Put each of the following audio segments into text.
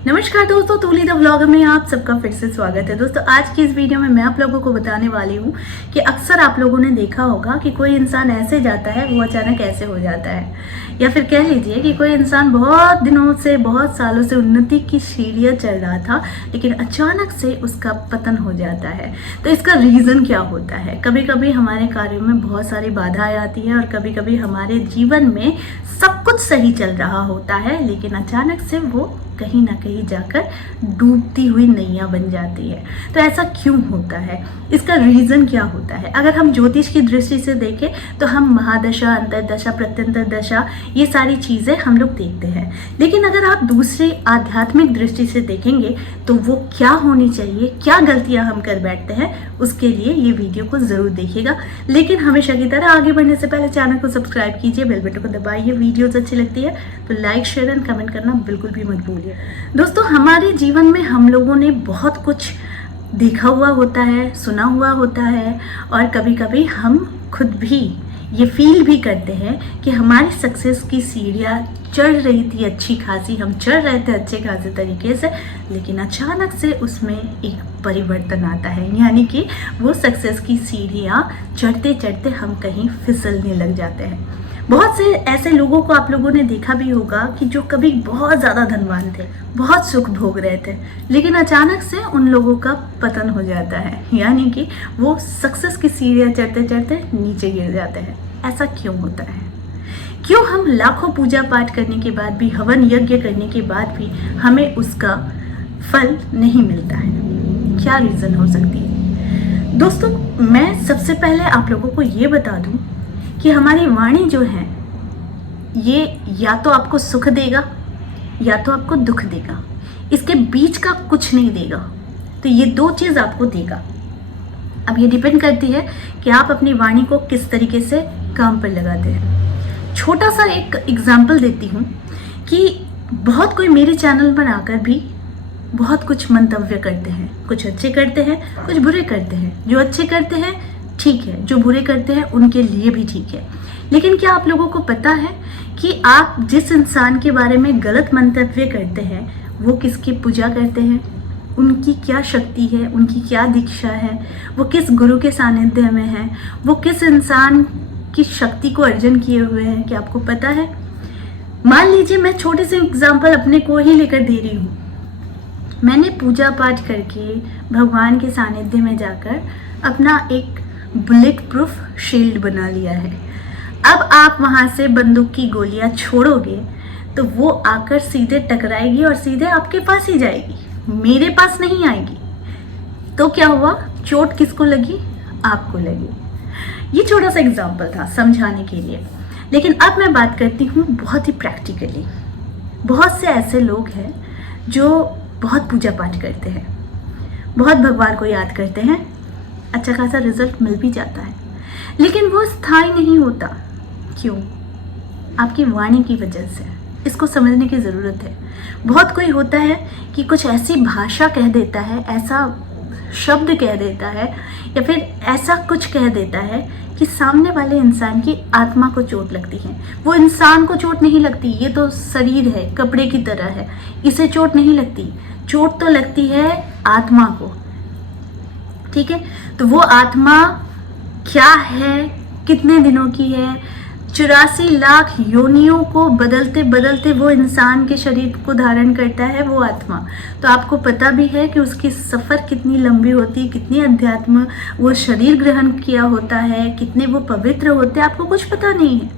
नमस्कार दोस्तों, तूली the vlog में आप सबका फिर से स्वागत है। दोस्तों आज की इस वीडियो में मैं आप लोगों को बताने वाली हूँ कि अक्सर आप लोगों ने देखा होगा कि कोई इंसान ऐसे जाता है वो अचानक ऐसे हो जाता है, या फिर कह लीजिए कि कोई इंसान बहुत दिनों से बहुत सालों से उन्नति की सीढ़ियाँ चढ़ रहा था लेकिन अचानक से उसका पतन हो जाता है। तो इसका रीज़न क्या होता है? कभी कभी हमारे कार्यों में बहुत सारी बाधाएं आती हैं और कभी कभी हमारे जीवन में सब कुछ सही चल रहा होता है लेकिन अचानक से वो कहीं ना कहीं जाकर डूबती हुई नैया बन जाती है। तो ऐसा क्यों होता है? इसका रीज़न क्या होता है? अगर हम ज्योतिष की दृष्टि से देखें तो हम महादशा, अंतरदशा, प्रत्यंतर दशा, ये सारी चीज़ें हम लोग देखते हैं। लेकिन अगर आप दूसरी आध्यात्मिक दृष्टि से देखेंगे तो वो क्या होनी चाहिए, क्या गलतियां हम कर बैठते हैं, उसके लिए ये वीडियो को ज़रूर देखिएगा। लेकिन हमेशा की तरह आगे बढ़ने से पहले चैनल को सब्सक्राइब कीजिए, बेल बटन को दबाइए। वीडियोज़ अच्छी लगती है तो लाइक, शेयर एंड कमेंट करना बिल्कुल भी मत भूलिए। दोस्तों हमारे जीवन में हम लोगों ने बहुत कुछ देखा हुआ होता है, सुना हुआ होता है और कभी कभी हम खुद भी ये फील भी करते हैं कि हमारी सक्सेस की सीढ़ियाँ चढ़ रही थी अच्छी खासी, हम चढ़ रहे थे अच्छे खासे तरीके से, लेकिन अचानक से उसमें एक परिवर्तन आता है, यानी कि वो सक्सेस की सीढ़ियाँ चढ़ते चढ़ते हम कहीं फिसलने लग जाते हैं। बहुत से ऐसे लोगों को आप लोगों ने देखा भी होगा कि जो कभी बहुत ज़्यादा धनवान थे, बहुत सुख भोग रहे थे, लेकिन अचानक से उन लोगों का पतन हो जाता है, यानी कि वो सक्सेस की सीढ़ियाँ चढ़ते चढ़ते नीचे गिर जाते हैं। ऐसा क्यों होता है? क्यों हम लाखों पूजा पाठ करने के बाद भी, हवन यज्ञ करने के बाद भी हमें उसका फल नहीं मिलता है? क्या रीज़न हो सकती है? दोस्तों मैं सबसे पहले आप लोगों को ये बता दूं कि हमारी वाणी जो है ये या तो आपको सुख देगा या तो आपको दुख देगा, इसके बीच का कुछ नहीं देगा। तो ये दो चीज़ आपको देगा। अब ये डिपेंड करती है कि आप अपनी वाणी को किस तरीके से काम पर लगाते हैं। छोटा सा एक एग्जाम्पल देती हूँ कि बहुत कोई मेरे चैनल पर आकर भी बहुत कुछ मंतव्य करते हैं, कुछ अच्छे करते हैं, कुछ बुरे करते हैं। जो अच्छे करते हैं ठीक है, जो बुरे करते हैं उनके लिए भी ठीक है। लेकिन क्या आप लोगों को पता है कि आप जिस इंसान के बारे में गलत मंतव्य करते हैं वो किसकी पूजा करते हैं, उनकी क्या शक्ति है, उनकी क्या दीक्षा है, वो किस गुरु के सानिध्य में है, वो किस इंसान की शक्ति को अर्जन किए हुए हैं? क्या आपको पता है? मान लीजिए मैं छोटे से एग्जाम्पल अपने को ही लेकर दे रही हूँ। मैंने पूजा पाठ करके भगवान के सानिध्य में जाकर अपना एक बुलेट प्रूफ शील्ड बना लिया है। अब आप वहाँ से बंदूक की गोलियाँ छोड़ोगे तो वो आकर सीधे टकराएगी और सीधे आपके पास ही जाएगी, मेरे पास नहीं आएगी। तो क्या हुआ? चोट किसको लगी? आपको लगी। ये छोटा सा एग्जाम्पल था समझाने के लिए। लेकिन अब मैं बात करती हूँ बहुत ही प्रैक्टिकली। बहुत से ऐसे लोग हैं जो बहुत पूजा पाठ करते हैं, बहुत भगवान को याद करते हैं, अच्छा खासा रिजल्ट मिल भी जाता है, लेकिन वो स्थायी नहीं होता। क्यों? आपकी वाणी की वजह से। इसको समझने की ज़रूरत है। बहुत कोई होता है कि कुछ ऐसी भाषा कह देता है, ऐसा शब्द कह देता है या फिर ऐसा कुछ कह देता है कि सामने वाले इंसान की आत्मा को चोट लगती है। वो इंसान को चोट नहीं लगती, ये तो शरीर है, कपड़े की तरह है, इसे चोट नहीं लगती। चोट तो लगती है आत्मा को, ठीक है? तो वो आत्मा क्या है, कितने दिनों की है, 84 लाख योनियों को बदलते बदलते वो इंसान के शरीर को धारण करता है वो आत्मा। तो आपको पता भी है कि उसकी सफ़र कितनी लंबी होती है, कितनी अध्यात्म वो शरीर ग्रहण किया होता है, कितने वो पवित्र होते हैं, आपको कुछ पता नहीं है।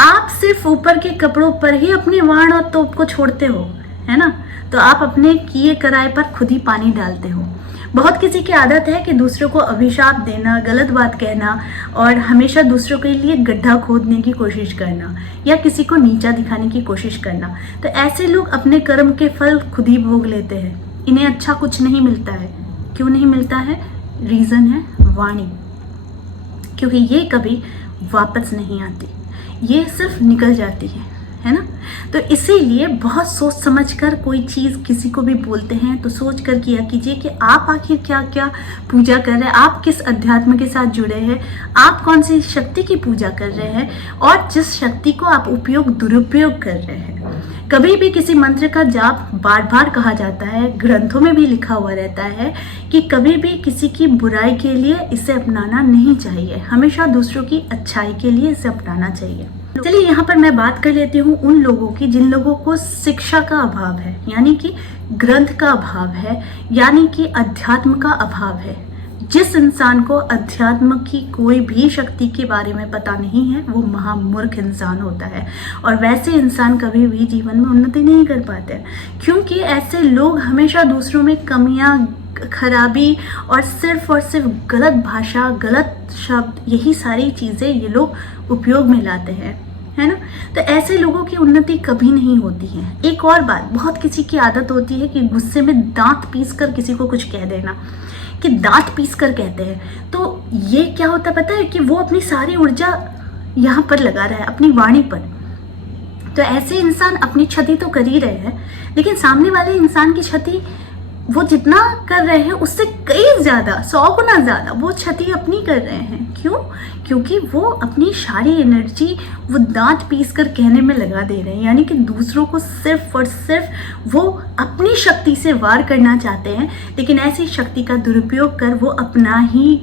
आप सिर्फ ऊपर के कपड़ों पर ही अपनी वाण और तोप को छोड़ते हो, है ना? तो आप अपने किए कराए पर खुद ही पानी डालते हो। बहुत किसी की आदत है कि दूसरों को अभिशाप देना, गलत बात कहना और हमेशा दूसरों के लिए गड्ढा खोदने की कोशिश करना या किसी को नीचा दिखाने की कोशिश करना। तो ऐसे लोग अपने कर्म के फल खुद ही भोग लेते हैं। इन्हें अच्छा कुछ नहीं मिलता है। क्यों नहीं मिलता है? रीज़न है वाणी, क्योंकि ये कभी वापस नहीं आती, ये सिर्फ निकल जाती है। है ना। तो इसीलिए बहुत सोच समझ कर कोई चीज़ किसी को भी बोलते हैं तो सोच कर किया कीजिए कि आप आखिर क्या क्या पूजा कर रहे हैं, आप किस अध्यात्म के साथ जुड़े हैं, आप कौन सी शक्ति की पूजा कर रहे हैं और जिस शक्ति को आप दुरुपयोग कर रहे हैं। कभी भी किसी मंत्र का जाप बार बार कहा जाता है, ग्रंथों में भी लिखा हुआ रहता है कि कभी भी किसी की बुराई के लिए इसे अपनाना नहीं चाहिए, हमेशा दूसरों की अच्छाई के लिए इसे अपनाना चाहिए। चलिए यहाँ पर मैं बात कर लेती हूँ उन लोगों की जिन लोगों को शिक्षा का अभाव है, यानी कि ग्रंथ का अभाव है, यानी कि अध्यात्म का अभाव है। जिस इंसान को अध्यात्म की कोई भी शक्ति के बारे में पता नहीं है वो महामूर्ख इंसान होता है और वैसे इंसान कभी भी जीवन में उन्नति नहीं कर पाते हैं, क्योंकि ऐसे लोग हमेशा दूसरों में कमियां, खराबी और सिर्फ गलत भाषा, गलत शब्द, यही सारी चीज़ें ये लोग उपयोग में लाते हैं, है ना। तो ऐसे लोगों की उन्नति कभी नहीं होती है। एक और बात, बहुत किसी की आदत होती है कि गुस्से में दांत पीस कर किसी को कुछ कह देना, कि दांत पीस कर कहते हैं। तो ये क्या होता है पता है, कि वो अपनी सारी ऊर्जा यहाँ पर लगा रहा है, अपनी वाणी पर। तो ऐसे इंसान अपनी क्षति तो कर ही रहे हैं, लेकिन सामने वाले इंसान की क्षति वो जितना कर रहे हैं उससे कई ज़्यादा, 100 गुना ज़्यादा वो क्षति अपनी कर रहे हैं। क्यों? क्योंकि वो अपनी सारी एनर्जी वो दांत पीस कर कहने में लगा दे रहे हैं, यानी कि दूसरों को सिर्फ और सिर्फ वो अपनी शक्ति से वार करना चाहते हैं, लेकिन ऐसी शक्ति का दुरुपयोग कर वो अपना ही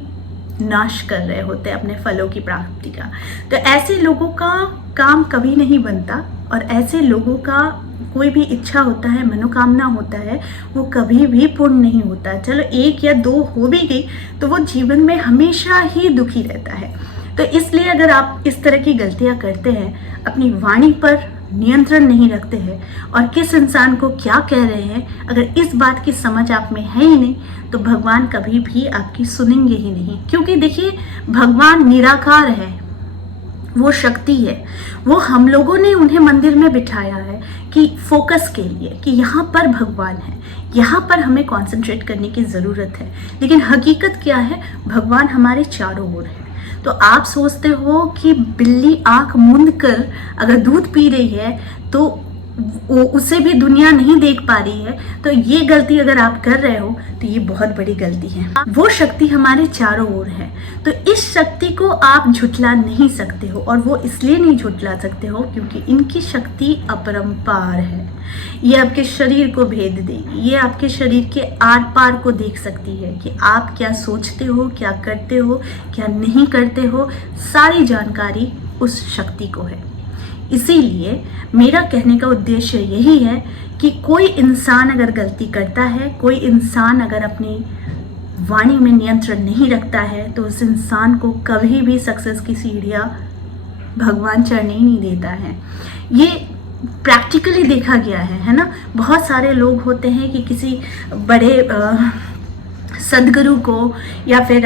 नाश कर रहे होते हैं, अपने फलों की प्राप्ति का। तो ऐसे लोगों का काम कभी नहीं बनता और ऐसे लोगों का कोई भी इच्छा होता है, मनोकामना होता है, वो कभी भी पूर्ण नहीं होता। चलो 1 या 2 हो भी गई तो वो जीवन में हमेशा ही दुखी रहता है। तो इसलिए अगर आप इस तरह की गलतियां करते हैं, अपनी वाणी पर नियंत्रण नहीं रखते हैं और किस इंसान को क्या कह रहे हैं, अगर इस बात की समझ आप में है ही नहीं, तो भगवान कभी भी आपकी सुनेंगे ही नहीं। क्योंकि देखिए, भगवान निराकार है, वो शक्ति है, वो हम लोगों ने उन्हें मंदिर में बिठाया है कि फोकस के लिए, कि यहाँ पर भगवान है, यहाँ पर हमें कंसंट्रेट करने की ज़रूरत है। लेकिन हकीकत क्या है, भगवान हमारे चारों ओर है। तो आप सोचते हो कि बिल्ली आंख मूंद कर अगर दूध पी रही है तो उसे भी दुनिया नहीं देख पा रही है, तो ये गलती अगर आप कर रहे हो तो ये बहुत बड़ी गलती है। वो शक्ति हमारे चारों ओर है, तो इस शक्ति को आप झुठला नहीं सकते हो। और वो इसलिए नहीं झुठला सकते हो क्योंकि इनकी शक्ति अपरंपार है। ये आपके शरीर को भेद देगी, ये आपके शरीर के आर पार को देख सकती है कि आप क्या सोचते हो, क्या करते हो, क्या नहीं करते हो, सारी जानकारी उस शक्ति को है। इसीलिए मेरा कहने का उद्देश्य यही है कि कोई इंसान अगर गलती करता है, कोई इंसान अगर अपनी वाणी में नियंत्रण नहीं रखता है, तो उस इंसान को कभी भी सक्सेस की सीढ़ियाँ भगवान चढ़ने ही नहीं देता है। ये प्रैक्टिकली देखा गया है ना। बहुत सारे लोग होते हैं कि किसी बड़े सदगुरु को या फिर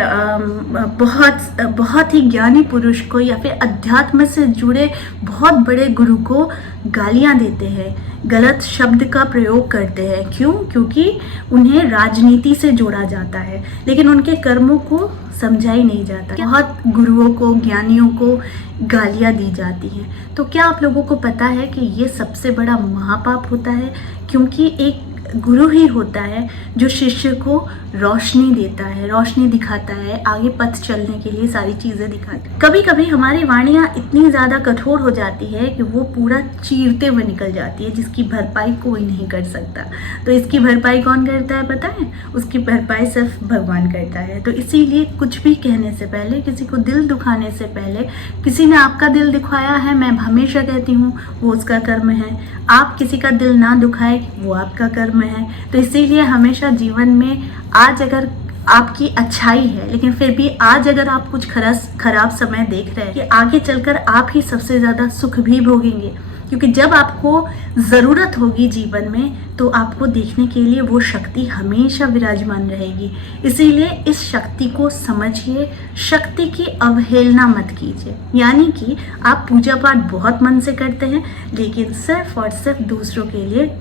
बहुत ही ज्ञानी पुरुष को या फिर अध्यात्म से जुड़े बहुत बड़े गुरु को गालियां देते हैं, गलत शब्द का प्रयोग करते हैं। क्यों? क्योंकि उन्हें राजनीति से जोड़ा जाता है, लेकिन उनके कर्मों को समझा ही नहीं जाता। बहुत गुरुओं को, ज्ञानियों को गालियां दी जाती हैं। तो क्या आप लोगों को पता है कि ये सबसे बड़ा महापाप होता है? क्योंकि एक गुरु ही होता है जो शिष्य को रोशनी देता है, रोशनी दिखाता है, आगे पथ चलने के लिए सारी चीज़ें दिखाता है। कभी कभी हमारी वाणियाँ इतनी ज़्यादा कठोर हो जाती है कि वो पूरा चीरते हुए निकल जाती है, जिसकी भरपाई कोई नहीं कर सकता। तो इसकी भरपाई कौन करता है पता है? उसकी भरपाई सिर्फ भगवान करता है। तो इसीलिए कुछ भी कहने से पहले, किसी को दिल दुखाने से पहले, किसी ने आपका दिल दुखाया है, मैं हमेशा कहती हूँ वो उसका कर्म है। आप किसी का दिल ना दुखाए, वो आपका कर्म है। तो इसीलिए हमेशा जीवन में, आज अगर आपकी अच्छाई है लेकिन फिर भी आज अगर आप कुछ खराब समय देख रहे हैं, कि आगे चलकर आप ही सबसे ज़्यादा सुख भी भोगेंगे। क्योंकि जब आपको ज़रूरत होगी जीवन में, तो आपको देखने के लिए वो शक्ति हमेशा विराजमान रहेगी। इसीलिए इस शक्ति को समझिए, शक्ति की अवहेलना मत कीजिए। यानी कि आप पूजा पाठ बहुत मन से करते हैं, लेकिन सिर्फ और सिर्फ दूसरों के लिए,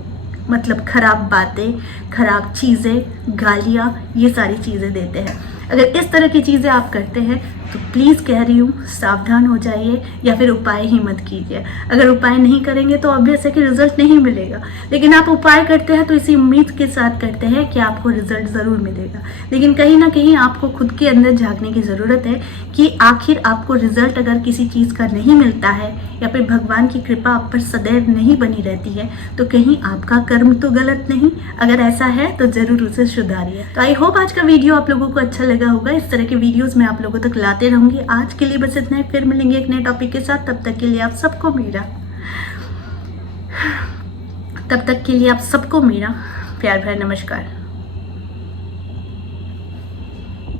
मतलब खराब बातें, खराब चीज़ें, गालियाँ, ये सारी चीज़ें देते हैं। अगर इस तरह की चीज़ें आप करते हैं तो प्लीज़ कह रही हूँ सावधान हो जाइए या फिर उपाय ही मत कीजिए। अगर उपाय नहीं करेंगे तो ऑब्वियस है कि रिजल्ट नहीं मिलेगा, लेकिन आप उपाय करते हैं तो इसी उम्मीद के साथ करते हैं कि आपको रिजल्ट ज़रूर मिलेगा। लेकिन कहीं ना कहीं आपको खुद के अंदर झांकने की ज़रूरत है कि आखिर आपको रिजल्ट अगर किसी चीज़ का नहीं मिलता है या फिर भगवान की कृपा आप पर सदैव नहीं बनी रहती है तो कहीं आपका कर्म तो गलत नहीं। अगर ऐसा है तो ज़रूर उसे सुधारिए। तो आई होप आज का वीडियो आप लोगों को अच्छा लगा होगा। इस तरह के वीडियोस मैं आप लोगों तक लाते रहूंगी। आज के लिए बस इतना ही, फिर मिलेंगे एक नए टॉपिक के साथ। तब तक के लिए आप सबको मेरा प्यार भरा नमस्कार।